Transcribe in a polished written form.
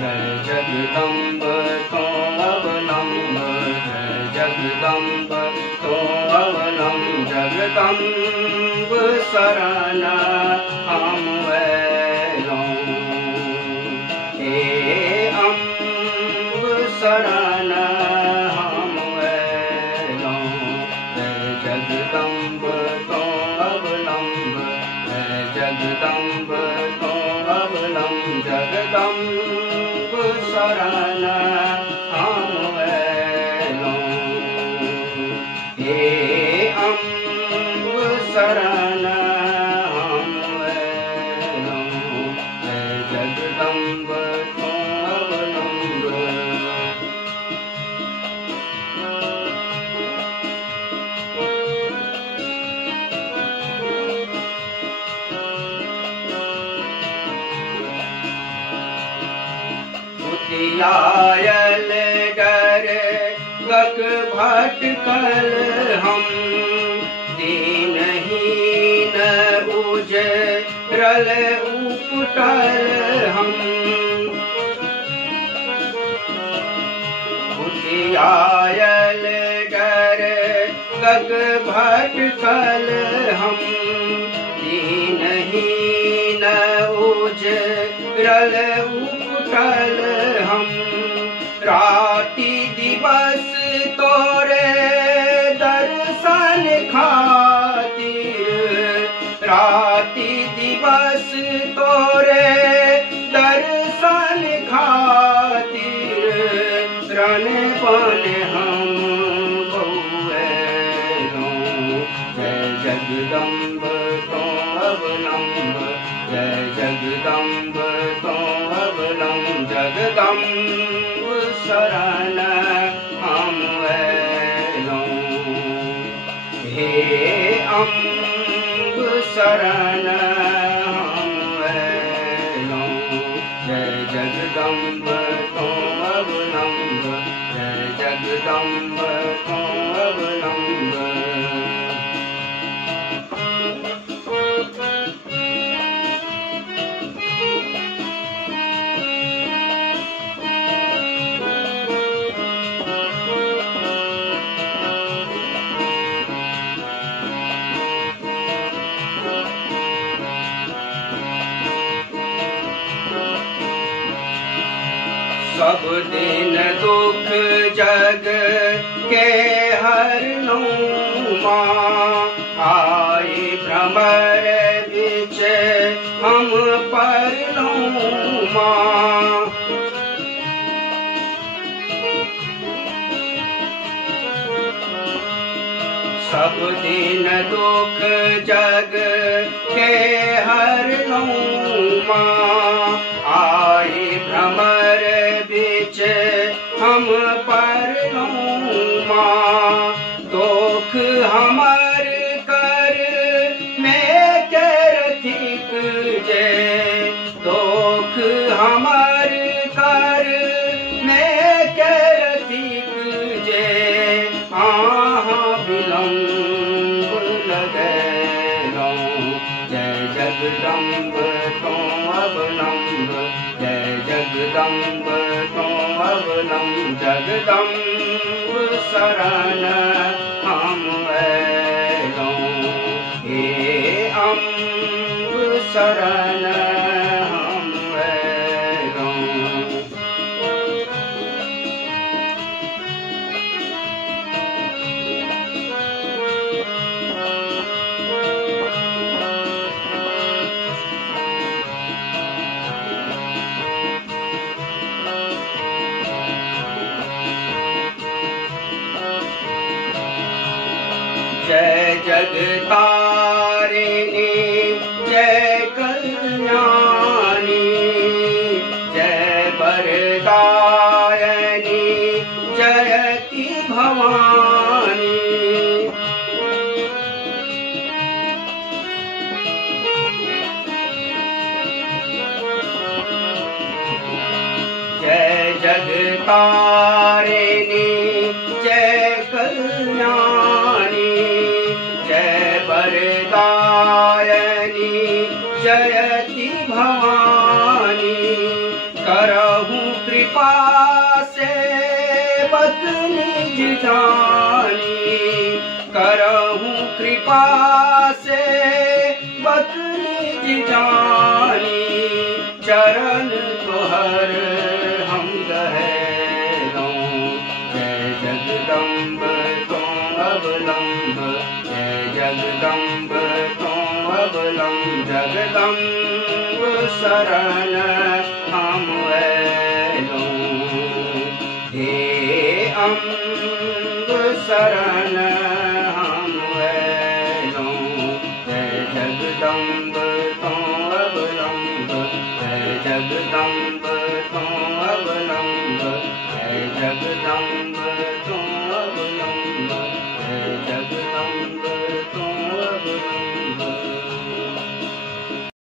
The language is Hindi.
जय जगदम्ब तो अवलंब, जय जगदम्ब तो अवलंब, जगदम्ब शरण हम ऐलों। हे अम्ब शरण हम ऐलों, जय जगदम्ब तो अवलंब, जय जगदम्ब तो अवलंब, जगदम्ब शरण हम ऐलों। हे अम्ब शरण हम ऐलों, जय जगदम्ब तो अवलंब। आयल डर गक भटकल हम, दीनहीन उजरल उपटल हम। आयल डर गक भटकल हम, दीनहीन उजरल उपटल हम। राति दिवस तोरे दर्शन खातिर, राति दिवस तोरे दर्शन खातिर, रण बन हम बहुएलों। जय जगदम्ब तो अवलंब, जय जगदम्ब तो अवलंब, जगदम्ब शरण हम ऐलों। हे अम्ब शरण हम ऐलों, जय जगदम्ब तो अवलंब, जय जगदम्ब तो अवलंब। सब दिन दुख जग के हरनों माँ, आए भ्रमर बिच हम परनों माँ। सब दिन दुख जग के हरनों माँ, आए भ्रमर बिच हम परनों माँ। दुख हमर कर में करथिक जे, दुख हमर कर में करथिक जे, आहाँ विलम्ब लगैलों। जय जगदम्ब तो अवलंब, जय जगदम्ब तो अवलंब, जगदम्ब शरण हम ऐलों। हे अम्ब शरण हम ऐलों। जय जगतारिणी जय कल्याणी, जय वरदायनी जयति भवानी। जय जगतारिणी जय कल्याणी, जय वरदायनी जयति भवानी। करहूँ बक निज जानी, करहूँ कृपा से बक निज जानी, चरण तोहर हम गहेलों। जय जगदम्ब तुम अवलंब, जय जगदम्ब तुम अवलंब, जगदम्ब शरण हम ऐलों। हे अम्ब शरण हम ऐलों, जय जगदम्ब तुम अवलंब, जय जगदम्ब तुम अवलंब, जय जगदम्ब तुम अवलंब, जय जगदम्ब तुम अवलंब।